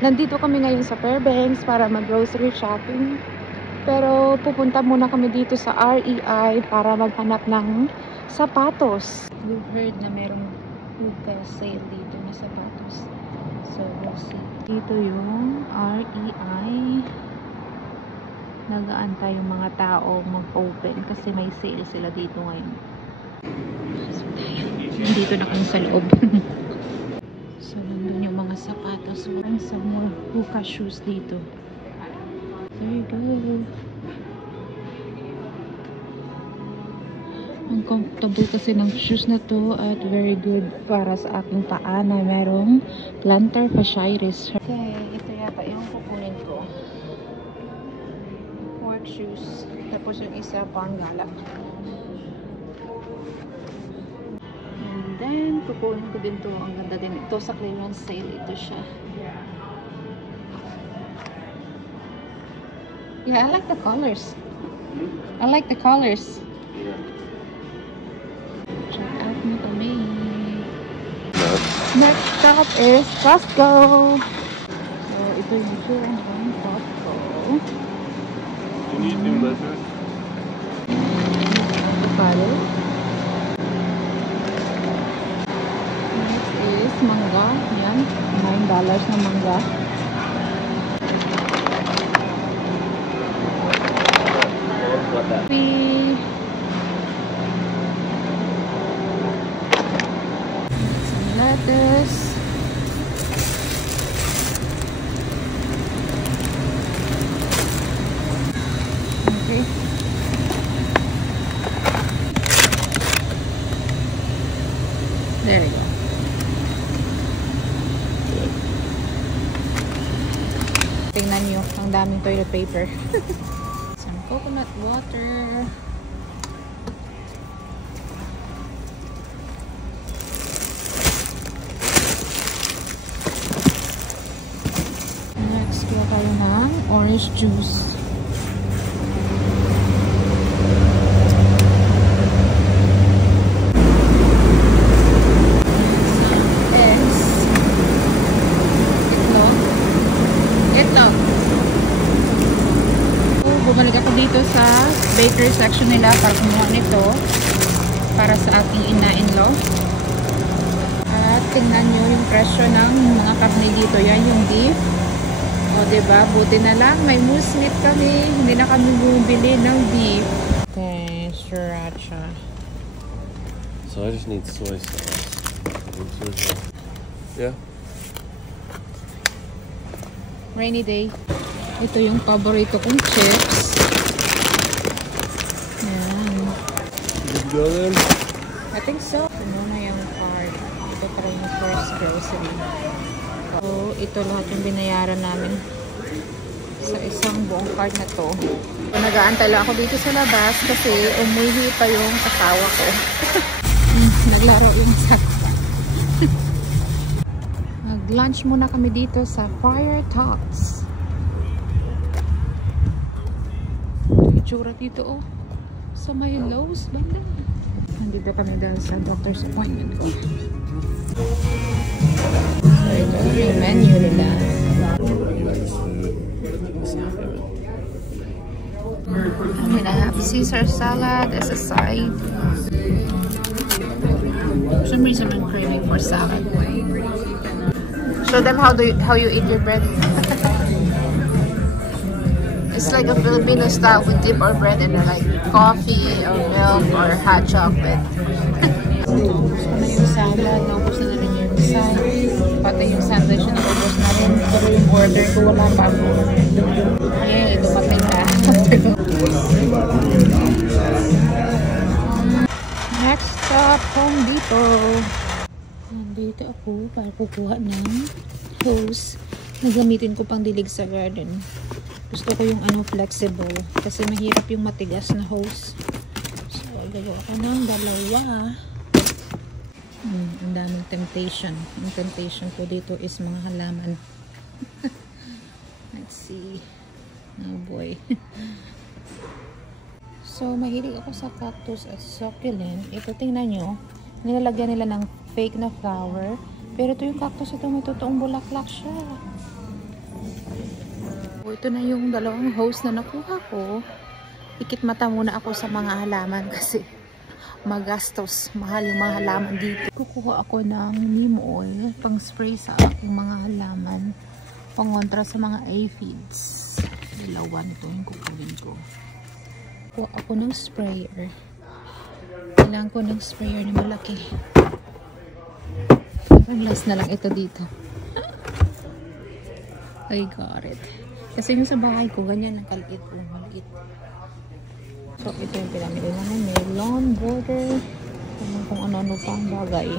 Nandito kami ngayon sa Fairbanks para mag-grocery shopping. Pero pupunta muna kami dito sa REI para maghanap ng sapatos. We've heard na merong sale dito na sapatos. So we'll see. Dito yung REI. Nag-aantay yung mga tao mag-open kasi may sale sila dito ngayon. So nandito na kami sa loob. So nandun yung mga sapatos. Walang some more Hoka shoes dito. There you go. Ang comfortable kasi ng shoes na to at very good para sa aking paa na merong plantar fasciitis. Okay, ito yata yung kukunin ko. Work shoes. Tapos yung isa pang gala. And then, kukunin ko din to. Ang ganda din. Ito sa clearance sale. Ito siya. Yeah, I like the colors. I like the colors. Check out mo kami. Next stop is Costco. So, ito yung itsura ng Costco. Anything better? Avocado. Next is mangga. Yan. $9 na mangga. Some lettuce. Okay. There you go. Tingnan nyo, ang daming toilet paper. Some coconut water. Next, kaya tayo ng orange juice. Bumalik ako dito sa bakery section nila para kumuha nito para sa aking ina-in-law. At tingnan nyo yung presyo ng mga karne dito. Yan yung beef. O diba, buti na lang may moose meat kami. Hindi na kami bumibili ng beef. Okay, sriracha. So I just need soy sauce. Yeah. Rainy day. Ito yung paborito kong chips. Yan. Did you go then? I think so. Ito muna yung card. Ito para yung first grocery. So, ito lahat yung binayaran namin sa isang buong card na to. So, nag-aantay lang ako dito sa labas kasi umuwi pa yung asawa ko. Naglaro yung sakwa. Nag-lunch muna kami dito sa Fire Tots. Itsura dito oh sa may Lowe's banda. Nandito kami dahil sa doctor's appointment ko. So ito yung menu nila. I'm gonna have Caesar salad as a side. For some reason I'm craving for salad. Show them how you eat your bread. It's like a Filipino style. We dip our bread in like coffee or milk or hot chocolate. So na yung salad, naubos na rin yung side. Pati yung sandwich na naubos na rin. Pero yung order ko wala pa. Yay, dumating na. Next stop, Home Depot. Nandito ako para kukuha ng hose na gamitin ko pang dilig sa garden. Gusto ko yung flexible kasi mahirap yung matigas na hose. So, gagawa ko ng dalawa. Ang daming temptation. Ang temptation ko dito is mga halaman. Let's see. Oh boy. So, mahilig ako sa cactus at succulent. Ito, tingnan nyo. Nilalagyan nila ng fake na flower. Pero ito yung cactus ito, may totoong bulaklak siya. ito na yung dalawang hose na nakuha ko. Ikit mata muna ako sa mga halaman kasi magastos. Mahal yung mga halaman dito. Kukuha ako ng neem oil pang spray sa aking mga halaman. Pangontra sa mga aphids. Dalawan ito yung kukunin ko. Kuha ako ng sprayer. Kailangan ko ng sprayer na malaki. Parang last na lang ito dito. I got it. Kasi yung sa bahay ko, ganyan ang kaliit. Maliit. So, ito yung pinamili namin. Melon, border. Kung ano-ano pang bagay.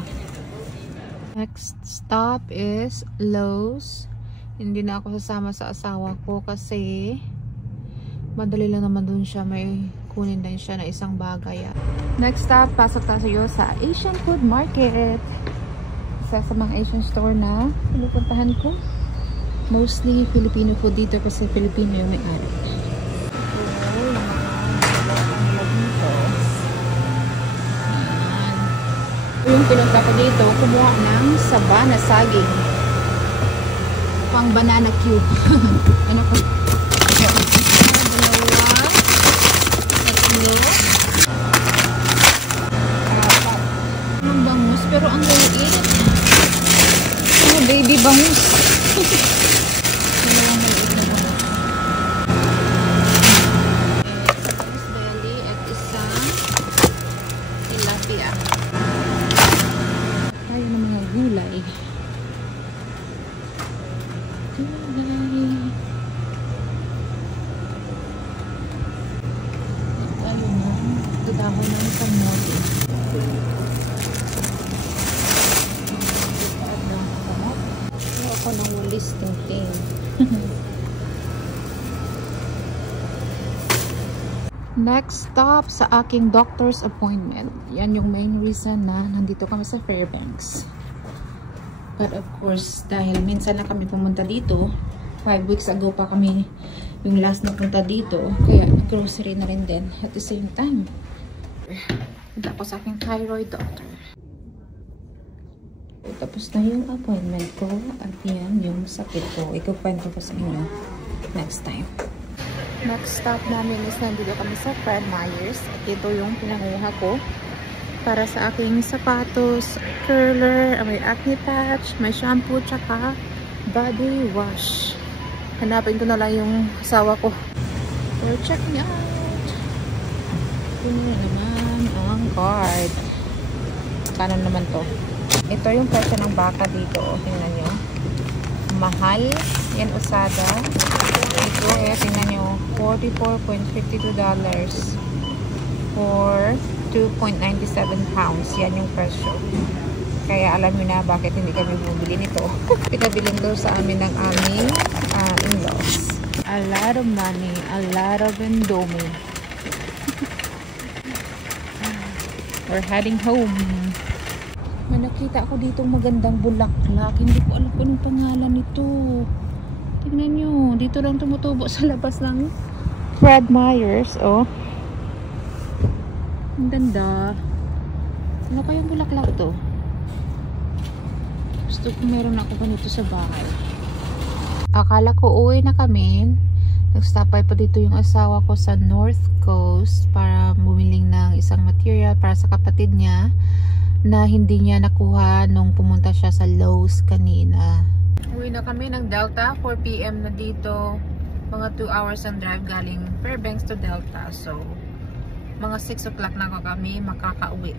Next stop is Lowe's. Hindi na ako sasama sa asawa ko kasi madali lang naman dun siya. May kunin din siya na isang bagay. Next stop, pasok tayo sa Asian Food Market. Isa sa mga Asian store na pinupuntahan ko. Mostly Filipino food dito kasi Filipino yung may-ari. Yung pinunta ko dito, kumuha ng saba na saging. Pang banana cube. Ano ko? Dalawa. Tatlo. Apat. Anong bangus? Pero ang liit. Ano, baby bangus. Dalawang maliit na bangus. Isang belly at isang tilapia. Tayo ng mga gulay. Tayo na. Dudahon ng isang mote. Ako ng walis ting-ting. Next stop sa aking doctor's appointment. Yan yung main reason na nandito kami sa Fairbanks. But of course, dahil minsan na kami pumunta dito, 5 weeks ago pa kami yung last na punta dito, kaya grocery na rin din at the same time. Punta ako sa aking thyroid doctor. Tapos na yung appointment ko at yan yung sakit ko. Ikukwento ko sa inyo next time. Next stop namin is nandito kami sa Fred Meyers. At ito yung pinanguha ko para sa aking sapatos, curler, may acne patch, may shampoo, tsaka body wash. Hanapin ko na lang yung asawa ko. We're checking out. Ito naman ang card. Kanan naman to. Ito yung presyo ng baka dito. Tingnan nyo. Mahal. Yan usada. Ito tingnan nyo. $44.52 for 2.97 pounds. Yan yung presyo. Kaya alam nyo na bakit hindi kami bumili nito. Pinabiling daw sa amin ng aming in-laws. A lot of money. A lot of Indomie. We're heading home. May nakita ako ditong magandang bulaklak. Hindi ko alam kung anong pangalan nito. Tignan nyo. Dito lang tumutubo sa labas ng Fred Meyers. Oh. Ang ganda. Ano kayang bulaklak to? Gusto ko meron ako ganito sa bahay. Akala ko uwi na kami. Nagstopay pa dito yung asawa ko sa North Coast para bumiling ng isang material para sa kapatid niya na hindi niya nakuha nung pumunta siya sa Lowe's kanina. Uwi na kami ng Delta. 4 PM na dito. Mga 2 hours ang drive galing Fairbanks to Delta. So, mga 6 o'clock na kami makakauwi.